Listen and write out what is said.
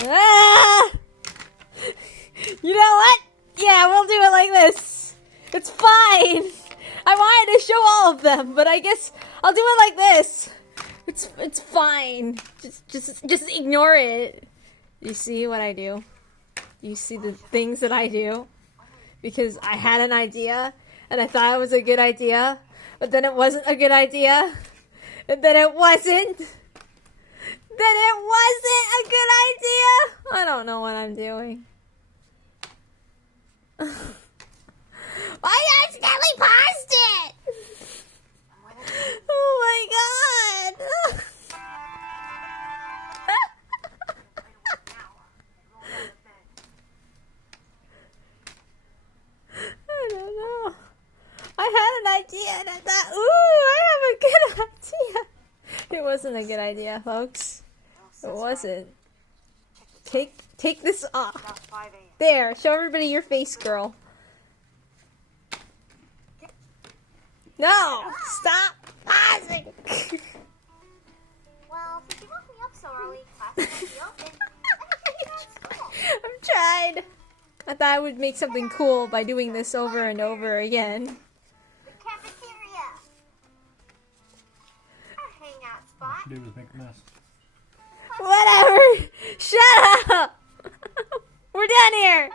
Ah! You know what? Yeah, we'll do it like this. It's fine. I wanted to show all of them, but I guess I'll do it like this. It's fine. Just ignore it. You see what I do? You see the things that I do? Because I had an idea, and I thought it was a good idea, but then it wasn't a good idea, and then it wasn't. Then it wasn't a good idea. I don't know what I'm doing. I accidentally paused it. Oh my god. I don't know. I had an idea and I thought, ooh, I have a good idea. It wasn't a good idea, folks. It wasn't. Take this off. There, show everybody your face, girl. No! Stop pausing! Well, since you woke me up so early, class will be open. I'm trying. I thought I would make something cool by doing this over and over again. The cafeteria. Our hangout spot. Do is make a mess. Whatever! Shut up! We're done here!